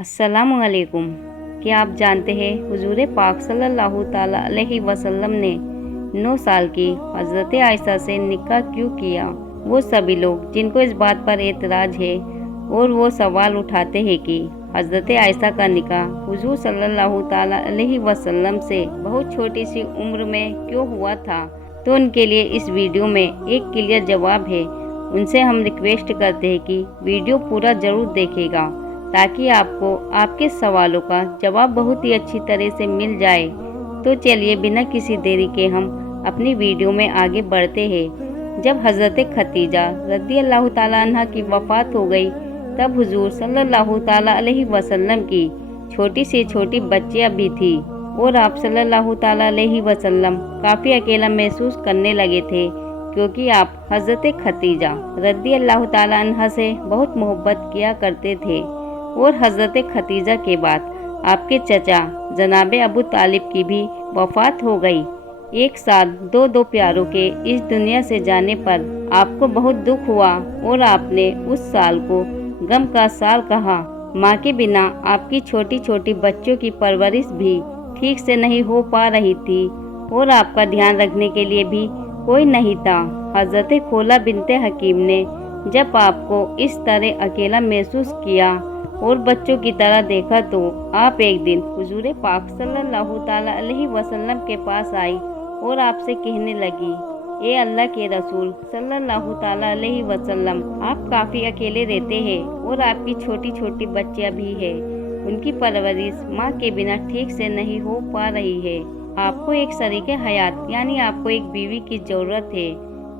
अस्सलामुअलैकुम। क्या आप जानते हैं हुजूर पाक सल्लल्लाहु ताला अलैहि वसल्लम ने 9 साल की हज़रत आयशा से निकाह क्यों किया? वो सभी लोग जिनको इस बात पर एतराज़ है और वो सवाल उठाते हैं कि हज़रत आयशा का निकाह हुजूर सल्लल्लाहु ताला अलैहि वसल्लम से बहुत छोटी सी उम्र में क्यों हुआ था, तो उनके लिए इस वीडियो में एक क्लियर जवाब है। उनसे हम रिक्वेस्ट करते हैं कि वीडियो पूरा ज़रूर देखेगा ताकि आपको आपके सवालों का जवाब बहुत ही अच्छी तरह से मिल जाए। तो चलिए बिना किसी देरी के हम अपनी वीडियो में आगे बढ़ते हैं। जब हज़रत खतीजा रज़ी अल्लाह ताला अन्हा की वफ़ात हो गई तब हुजूर सल्लल्लाहु ताला अलैहि वसल्लम की छोटी से छोटी बच्चियां भी थी और आप सल्लल्लाहु ताला अलैहि वसल्लम काफ़ी अकेला महसूस करने लगे थे, क्योंकि आप हज़रत खतीजा रज़ी अल्लाह ताला अन्हा से बहुत मोहब्बत किया करते थे। और हज़रत खतीजा के बाद आपके चचा जनाब अबू तालिब की भी वफ़ात हो गई। एक साथ दो प्यारों के इस दुनिया से जाने पर आपको बहुत दुख हुआ और आपने उस साल को गम का साल कहा। माँ के बिना आपकी छोटी छोटी बच्चों की परवरिश भी ठीक से नहीं हो पा रही थी और आपका ध्यान रखने के लिए भी कोई नहीं था। हज़रत खोला बिनते हकीम ने जब आपको इस तरह अकेला महसूस किया और बच्चों की तरह देखा तो आप एक दिन हुजूर पाक सल्लल्लाहु ताला अलैहि वसल्लम के पास आई और आपसे कहने लगी, ए अल्लाह के रसूल सल्लल्लाहु ताला अलैहि वसल्लम, आप काफ़ी अकेले रहते हैं और आपकी छोटी छोटी बच्चियां भी है। उनकी परवरिश माँ के बिना ठीक से नहीं हो पा रही है। आपको एक शरीके हयात यानी आपको एक बीवी की ज़रूरत है,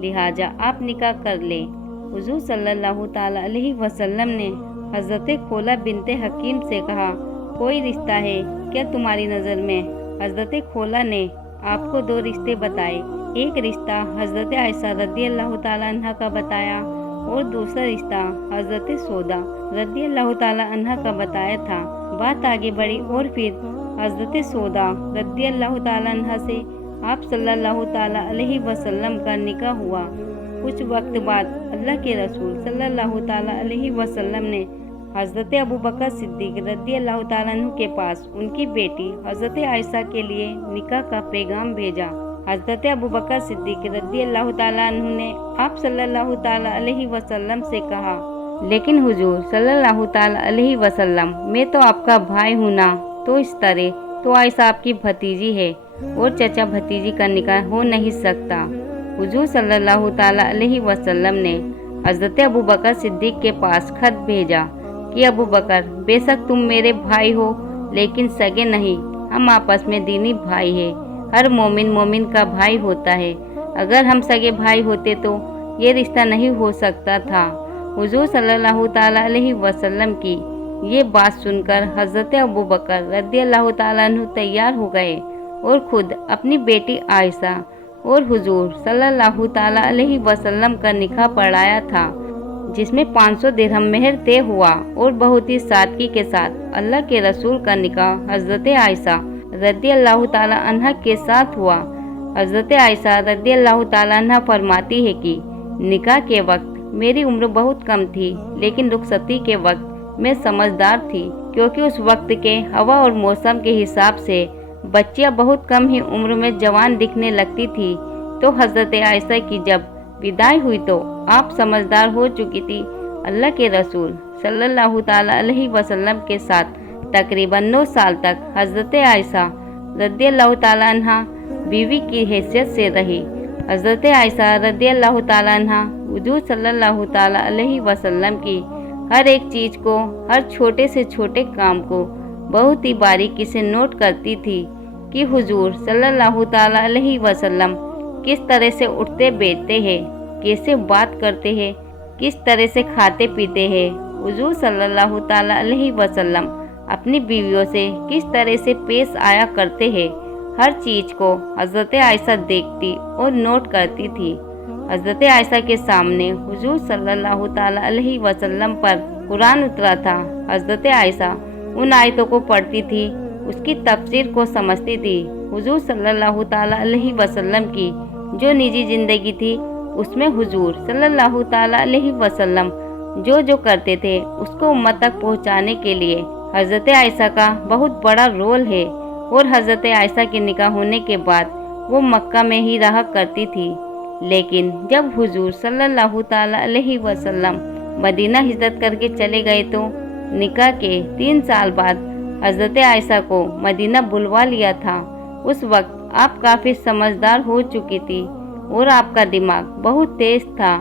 लिहाजा आप निकाह कर ले। हुजूर सल्लल्लाहु ताला अलैहि वसल्लम ने हज़रत खोला बिनते हकीम से कहा, कोई रिश्ता है क्या तुम्हारी नज़र में? हज़रत खोला ने आपको 2 रिश्ते बताए। एक रिश्ता हज़रत आयशा रज़ी अल्लाह ताला अन्हा का बताया और दूसरा रिश्ता हज़रत सौदा रज़ी अल्लाह ताला अन्हा का बताया था। बात आगे बढ़ी और फिर हज़रत सौदा रज़ी अल्लाह ताला अन्हा से आप सल्लल्लाहु ताला अलैहि वसल्लम का निकाह हुआ। कुछ वक्त बाद अल्लाह के रसूल सल्लल्लाहु ताला अलैहि वसल्लम ने हज़रत अबू बकर सिद्दीक रज़ी अल्लाह ताला अन्हु के पास उनकी बेटी हज़रत आयशा के लिए निकाह का पैगाम भेजा। हज़रत अबू बकर सिद्दीक रज़ी अल्लाह ताला अन्हु ने आप सल्लल्लाहु ताला अलैहि वसल्लम से कहा, लेकिन हुजूर सल्लल्लाहु ताला अलैहि वसल्लम, मैं तो आपका भाई हूँ ना, तो इस तरह तो आयशा आपकी भतीजी है और चचा भतीजी का निकाह हो नहीं सकता। हुजूर सल्लल्लाहु ताला अलैहि वसल्लम ने हज़रत अबू बकर सिद्दीक के पास खत भेजा कि अबू बकर, बेशक तुम मेरे भाई हो लेकिन सगे नहीं, हम आपस में दीनी भाई है। हर मोमिन का भाई होता है। अगर हम सगे भाई होते तो ये रिश्ता नहीं हो सकता था। हुजूर सल्लल्लाहु ताला अलैहि वसल्लम की ये बात सुनकर हज़रत अबू बकर रज़ी अल्लाह ताला अन्हु तैयार हो गए और खुद अपनी बेटी आयशा और हुजूर सल्लल्लाहु ताला अलैहि वसल्लम का निकाह पढ़ाया था, जिसमें 500 दिरहम मेहर तय हुआ और बहुत ही सादगी के साथ अल्लाह के रसूल का निकाह हज़रत आयशा रज़ी अल्लाह ताला अन्हा के साथ हुआ। हज़रत आयशा रज़ी अल्लाह ताला अन्हा फरमाती है कि निकाह के वक्त मेरी उम्र बहुत कम थी, लेकिन रुखसती के वक्त मैं समझदार थी, क्योंकि उस वक्त के हवा और मौसम के हिसाब से बच्चियां बहुत कम ही उम्र में जवान दिखने लगती थी। तो हज़रत आयशा की जब विदाई हुई तो आप समझदार हो चुकी थी। अल्लाह के रसूल सल्लल्लाहु ताला अलैहि वसल्लम के साथ तकरीबन 9 साल तक हज़रत आयशा रज़ी अल्लाह ताला अन्हा बीवी की हैसियत से रही। हज़रत आयशा रज़ी अल्लाह ताला अन्हा हुजूर सल्लल्लाहु ताला अलैहि वसल्लम की हर एक चीज़ को, हर छोटे से छोटे काम को बहुत ही बारीकी से नोट करती थी कि हुजूर सल्लल्लाहु ताला अलैहि वसल्लम किस तरह से उठते बैठते हैं, कैसे बात करते हैं, किस तरह से खाते पीते हैं। हुजूर सल्लल्लाहु ताला अलैहि वसल्लम अपनी बीवियों से किस तरह से पेश आया करते हैं, हर चीज़ को हज़रत आयशा देखती और नोट करती थी। हज़रत आयशा के सामने हुजूर सल्लल्लाहु ताला अलैहि वसल्लम पर कुरान उतरा था। हज़रत आयशा उन आयतों को पढ़ती थी, उसकी तफसीर को समझती थी। हुजूर सल्लल्लाहु ताला अलैहि वसल्लम की जो निजी ज़िंदगी थी उसमें हुजूर सल्लल्लाहु ताला अलैहि वसल्लम जो करते थे उसको उम्मत तक पहुंचाने के लिए हज़रत आयशा का बहुत बड़ा रोल है और हज़रत आयशा के निकाह होने के बाद वो मक्का में ही रहा करती थी। लेकिन जब हुजूर सल्लल्लाहु ताला अलैहि वसल्लम मदीना हिजरत करके चले गए तो निकाह के 3 साल बाद हज़रत आयशा को मदीना बुलवा लिया था। उस वक्त आप काफ़ी समझदार हो चुकी थी और आपका दिमाग बहुत तेज़ था।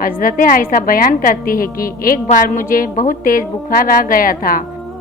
हज़रत आयशा बयान करती है कि एक बार मुझे बहुत तेज़ बुखार आ गया था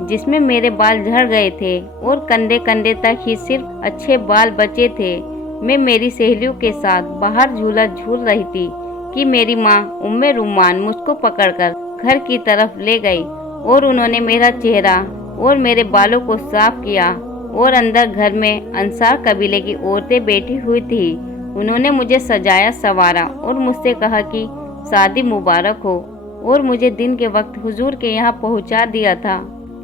जिसमें मेरे बाल झड़ गए थे और कंधे कंधे तक ही सिर्फ अच्छे बाल बचे थे। मैं मेरी सहेलियों के साथ बाहर झूला झूल रही थी कि मेरी माँ उम्मे रुमान मुझको पकड़कर घर की तरफ ले गई और उन्होंने मेरा चेहरा और मेरे बालों को साफ किया और अंदर घर में अंसार कबीले की औरतें बैठी हुई थी। उन्होंने मुझे सजाया संवारा और मुझसे कहा कि शादी मुबारक हो और मुझे दिन के वक्त हुजूर के यहाँ पहुँचा दिया था।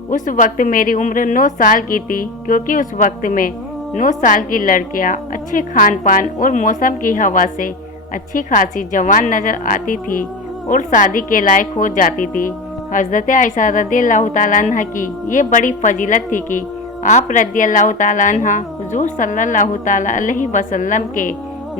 उस वक्त मेरी उम्र 9 साल की थी, क्योंकि उस वक्त में 9 साल की लड़कियाँ अच्छे खान पान और मौसम की हवा से अच्छी खासी जवान नजर आती थी और शादी के लायक हो जाती थी। हज़रत आयशा रज़ियल्लाहु ताला अन्हा की ये बड़ी फजीलत थी कि आप रज़ियल्लाहु ताला अन्हा हुजूर सल्लल्लाहु ताला अलैहि वसल्लम के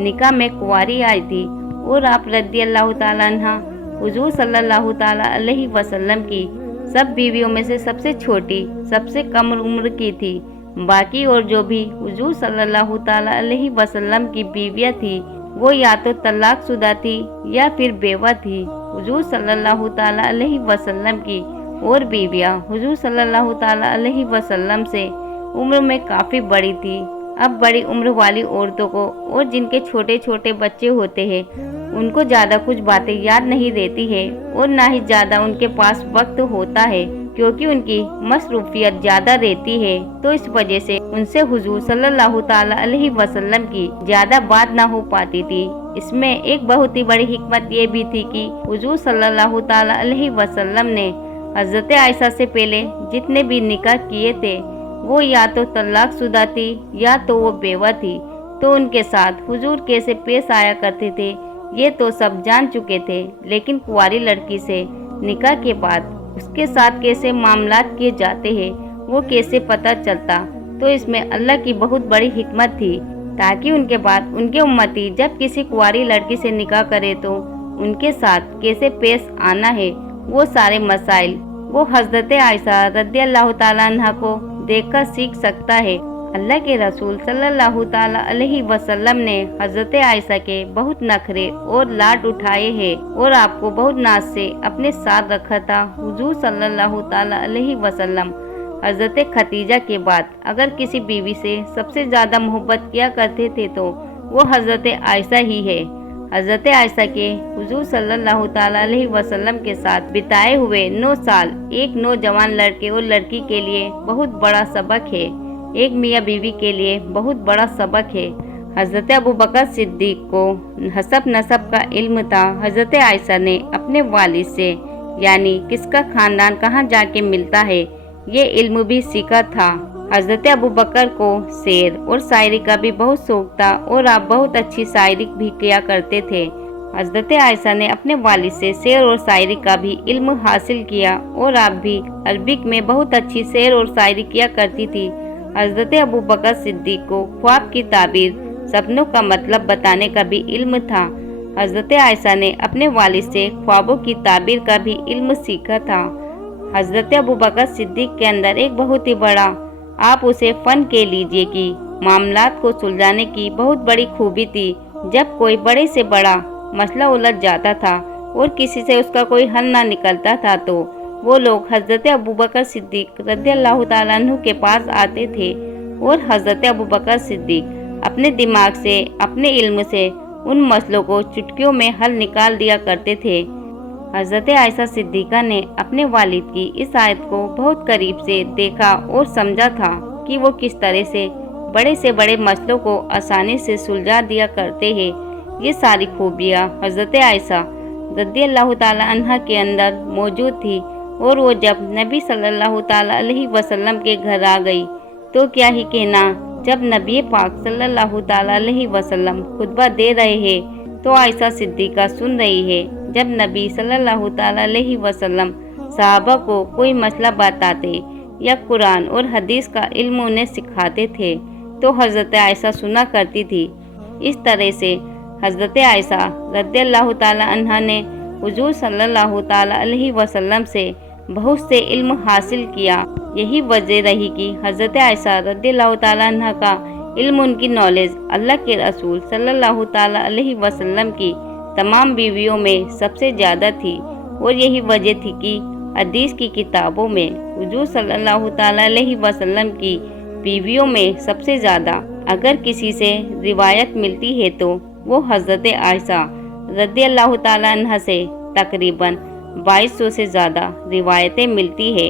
निकाह में कुंवारी आई थी और आप रज़ियल्लाहु ताला अन्हा हुजूर सल्लल्लाहु ताला अलैहि वसल्लम की सब बीवियों में से सबसे छोटी, सबसे कम उम्र की थी। बाकी और जो भी हुजूर सल्लल्लाहु ताला अलैहि वसल्लम की बीवियाँ थी वो या तो तलाक शुदा थी या फिर बेवा थी। हुजूर सल्लल्लाहु ताला अलैहि वसल्लम की और बीवियाँ हुजूर सल्लल्लाहु ताला अलैहि वसल्लम से उम्र में काफ़ी बड़ी थी। अब बड़ी उम्र वाली औरतों को और जिनके छोटे छोटे बच्चे होते हैं उनको ज़्यादा कुछ बातें याद नहीं रहती है और ना ही ज़्यादा उनके पास वक्त होता है, क्योंकि उनकी मसरूफियत ज़्यादा रहती है। तो इस वजह से उनसे हुजूर सल्लल्लाहु ताला अलैहि वसल्लम की ज़्यादा बात ना हो पाती थी। इसमें एक बहुत ही बड़ी हिकमत ये भी थी कि हुजूर सल्लल्लाहु ताला अलैहि वसल्लम ने हज़रत आयशा से पहले जितने भी निकाह किए थे वो या तो तलाक शुदा थी या तो वो बेवा थी। तो उनके साथ हुजूर कैसे पेश आया करते थे ये तो सब जान चुके थे, लेकिन कुंवारी लड़की से निकाह के बाद उसके साथ कैसे मामलात किए जाते हैं वो कैसे पता चलता। तो इसमें अल्लाह की बहुत बड़ी हिकमत थी, ताकि उनके बाद उनके उम्मती जब किसी कुंवारी लड़की से निकाह करे तो उनके साथ कैसे पेश आना है वो सारे मसाइल वो हज़रत आयशा रज़ियल्लाहु ताला अन्हा को देखकर सीख सकता है। अल्लाह के रसूल सल्लल्लाहु ताला अलैहि वसल्लम ने हज़रत आयशा के बहुत नखरे और लाड उठाए हैं और आपको बहुत नाज से अपने साथ रखा था। हुजूर सल्लल्लाहु ताला अलैहि वसल्लम हज़रत खदीजा के बाद अगर किसी बीवी से सबसे ज़्यादा मोहब्बत किया करते थे तो वो हज़रत आयशा ही है। हज़रत आयशा के हुजूर सल्लल्लाहु ताला अलैहि वसल्लम के साथ बिताए हुए 9 साल एक नौजवान लड़के और लड़की के लिए बहुत बड़ा सबक है, एक मियाँ बीवी के लिए बहुत बड़ा सबक है। हज़रत अबू बकर सिद्दीक को हसब नसब का इल्म था। हज़रत आयशा ने अपने वालिद से यानी किसका खानदान कहाँ जाके मिलता है ये इल्म भी सीखा था। हज़रत अबू बकर को शेर और शायरी का भी बहुत शौक था और आप बहुत अच्छी शायरी भी किया करते थे। हज़रत आयशा ने अपने वालिद से शेर और शायरी का भी इल्म हासिल किया और आप भी अरबिक में बहुत अच्छी शेर और शायरी किया करती थी। हज़रत अबू बकर सिद्दीक को ख्वाब की ताबीर, सपनों का मतलब बताने का भी इल्म था। हज़रत आयशा ने अपने वालिद से ख्वाबों की ताबीर का भी इल्म सीखा था। हज़रत अबू बकर सिद्दीक के अंदर एक बहुत ही बड़ा, आप उसे फ़न के लीजिए कि मामलात को सुलझाने की बहुत बड़ी खूबी थी। जब कोई बड़े से बड़ा मसला उलझ जाता था और किसी से उसका कोई हल ना निकलता था तो वो लोग हज़रत अबू बकर सिद्दीक रज़ियल्लाहु ताला अन्हु के पास आते थे और हज़रत अबू बकर सिद्दीक अपने दिमाग से, अपने इल्म से उन मसलों को चुटकियों में हल निकाल दिया करते थे। हज़रत आयशा सिद्दीक़ा ने अपने वालिद की इस आयत को बहुत करीब से देखा और समझा था कि वो किस तरह से बड़े मसलों को आसानी से सुलझा दिया करते हैं। ये सारी खूबियाँ हज़रत आयशा रज़ियल्लाहु ताला अन्हा के अंदर मौजूद थी और वो जब नबी सल्लल्लाहु ताला अलैहि वसल्लम के घर आ गई तो क्या ही कहना, जब नबी पाक सल्लल्लाहु ताला अलैहि वसल्लम खुतबा दे रहे हैं तो आयशा सिद्दीक़ा सुन रही है। जब नबी सल्लल्लाहु ताला अलैहि वसल्लम सहाबा को कोई मसला बताते या कुरान और हदीस का इल्म उन्हें सिखाते थे तो हज़रत आयशा सुना करती थी। इस तरह से हज़रत आयशा रज़ियल्लाहु ताला अन्हा ने हुजूर सल्लल्लाहु ताला अलैहि वसल्लम से बहुत से इल्म हासिल किया। यही वजह रही कि हज़रत आयशा रज़ियल्लाहु ताला अन्हा का इल्म, उनकी नॉलेज अल्लाह के रसूल सल्लल्लाहु ताला अलैहि वसल्लम की तमाम बीवियों में सबसे ज़्यादा थी। और यही वजह थी कि हदीस की किताबों में हुजूर सल्लल्लाहु ताला अलैहि वसल्लम की बीवियों में सबसे ज़्यादा अगर किसी से रिवायत मिलती है तो वो हज़रत आयशा रज़ियल्लाहु ताला अन्हा से तकरीबन 2200 से ज़्यादा रिवायतें मिलती है।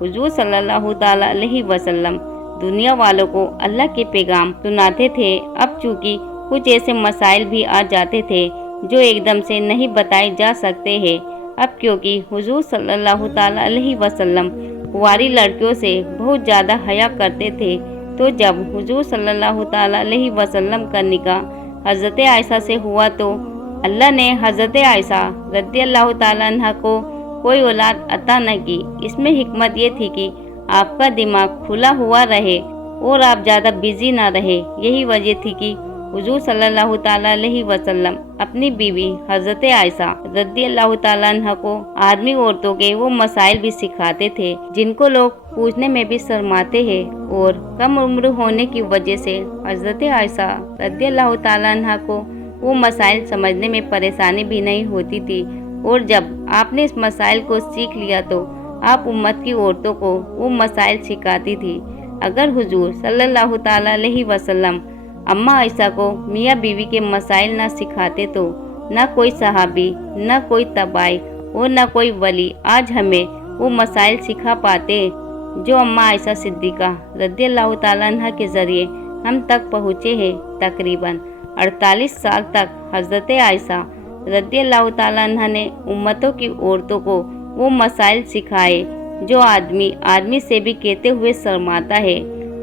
हुजूर सल्लल्लाहु ताला अलैहि वसल्लम दुनिया वालों को अल्लाह के पैगाम सुनाते थे। अब चूँकि कुछ ऐसे मसाइल भी आ जाते थे जो एकदम से नहीं बताए जा सकते हैं। अब क्योंकि हुजूर सल्लल्लाहु ताला अलैहि वसल्लम कुंवारी लड़कियों से बहुत ज़्यादा हया करते थे, तो जब हुजूर सल्लल्लाहु ताला अलैहि वसल्लम का निकाह हज़रत आयशा से हुआ तो अल्लाह ने हज़रत आयशा रज़ियल्लाहु ताला अन्हा को कोई औलाद अता न की। इसमें हिकमत ये थी कि आपका दिमाग खुला हुआ रहे और आप ज़्यादा बिजी ना रहे। यही वजह थी कि हुजूर सल्लल्लाहु ताला अलैहि वसल्लम अपनी बीवी हज़रत आयशा रज़ियल्लाहु ताला अन्हा को आदमी औरतों के वो मसाइल भी सिखाते थे जिनको लोग पूछने में भी शर्माते हैं। और कम उम्र होने की वजह से हज़रत आयशा रज़ियल्लाहु ताला अन्हा को वो मसाइल समझने में परेशानी भी नहीं होती थी। और जब आपने इस मसाइल को सीख लिया तो आप उम्मत की औरतों को वो मसाइल सिखाती थी। अगर हुजूर सल्लल्लाहु ताला अलैहि वसल्लम अम्मा आयशा को मियाँ बीवी के मसाइल ना सिखाते तो न कोई सहाबी, न कोई तबाई और न कोई वली आज हमें वो मसाइल सिखा पाते जो अम्मा आयशा सिद्दीक़ा रज़ियल्लाहु ताला अन्हा के ज़रिए हम तक पहुँचे हैं। तकरीबन 48 साल तक हज़रत आयशा रज़ियल्लाहु ताला अन्हा ने उम्मतों की औरतों को वो मसाइल सिखाए जो आदमी से भी कहते हुए शर्माता है।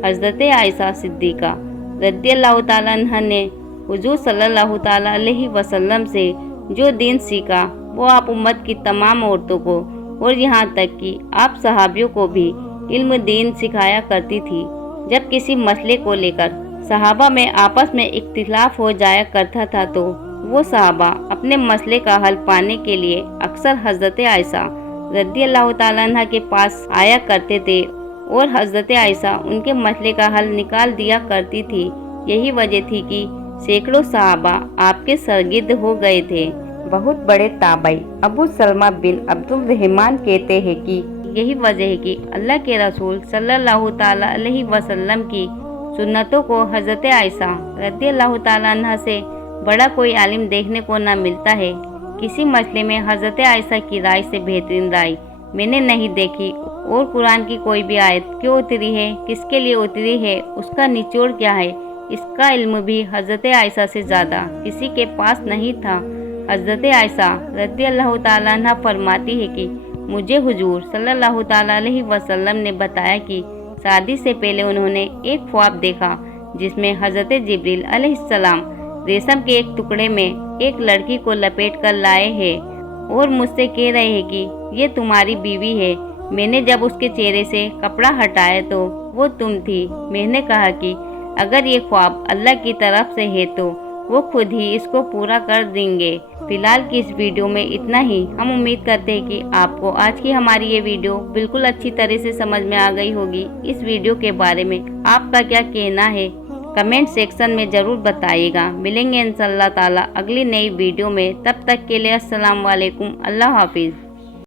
हज़रत आयशा सिद्दीक़ा रज़ियल्लाहु ताला अन्हा ने हुजूर सल्लल्लाहु ताला अलैहि वसल्लम से जो दीन सीखा वो आप उम्मत की तमाम औरतों को और यहाँ तक कि आप सहाबियों को भी इल्म दीन सिखाया करती थी। जब किसी मसले को लेकर सहाबा में आपस में इख्तिलाफ हो जाया करता था तो वो सहाबा अपने मसले का हल पाने के लिए अक्सर हज़रत आयशा रज़ियल्लाहु ताला अन्हा के पास आया करते थे और हज़रत आयशा उनके मसले का हल निकाल दिया करती थी। यही वजह थी कि सैकड़ों सहाबा आपके शागिर्द हो गए थे। बहुत बड़े ताबई अबू सलमा बिन अब्दुल रहमान कहते हैं कि यही वजह है कि अल्लाह के रसूल सल्लल्लाहु ताला अलैहि वसल्लम की सुन्नतों को हज़रत आयशा रज़ियल्लाहु ताला अन्हा से बड़ा कोई आलिम देखने को न मिलता है। किसी मसले में हज़रत आयशा की राय से बेहतरीन राय मैंने नहीं देखी। और कुरान की कोई भी आयत क्यों उतरी है, किसके लिए उतरी है, उसका निचोड़ क्या है, इसका इल्म भी हज़रत आयशा से ज़्यादा किसी के पास नहीं था। हज़रत आयशा रज़ियल्लाहु ताला अन्हा फरमाती है कि मुझे हुजूर सल्लल्लाहु ताला अलैहि वसल्लम ने बताया कि शादी से पहले उन्होंने एक ख्वाब देखा जिसमें हज़रत जिब्रील अलैहिस्सलाम रेशम के एक टुकड़े में एक लड़की को लपेट कर लाए हैं और मुझसे कह रहे हैं कि ये तुम्हारी बीवी है। मैंने जब उसके चेहरे से कपड़ा हटाया तो वो तुम थी। मैंने कहा कि अगर ये ख्वाब अल्लाह की तरफ से है तो वो खुद ही इसको पूरा कर देंगे। फिलहाल की इस वीडियो में इतना ही। हम उम्मीद करते हैं कि आपको आज की हमारी ये वीडियो बिल्कुल अच्छी तरह से समझ में आ गई होगी। इस वीडियो के बारे में आपका क्या कहना है कमेंट सेक्शन में ज़रूर बताइएगा। मिलेंगे इंशाअल्लाह ताला अगली नई वीडियो में। तब तक के लिए अस्सलाम वालेकुम, अल्लाह हाफिज़।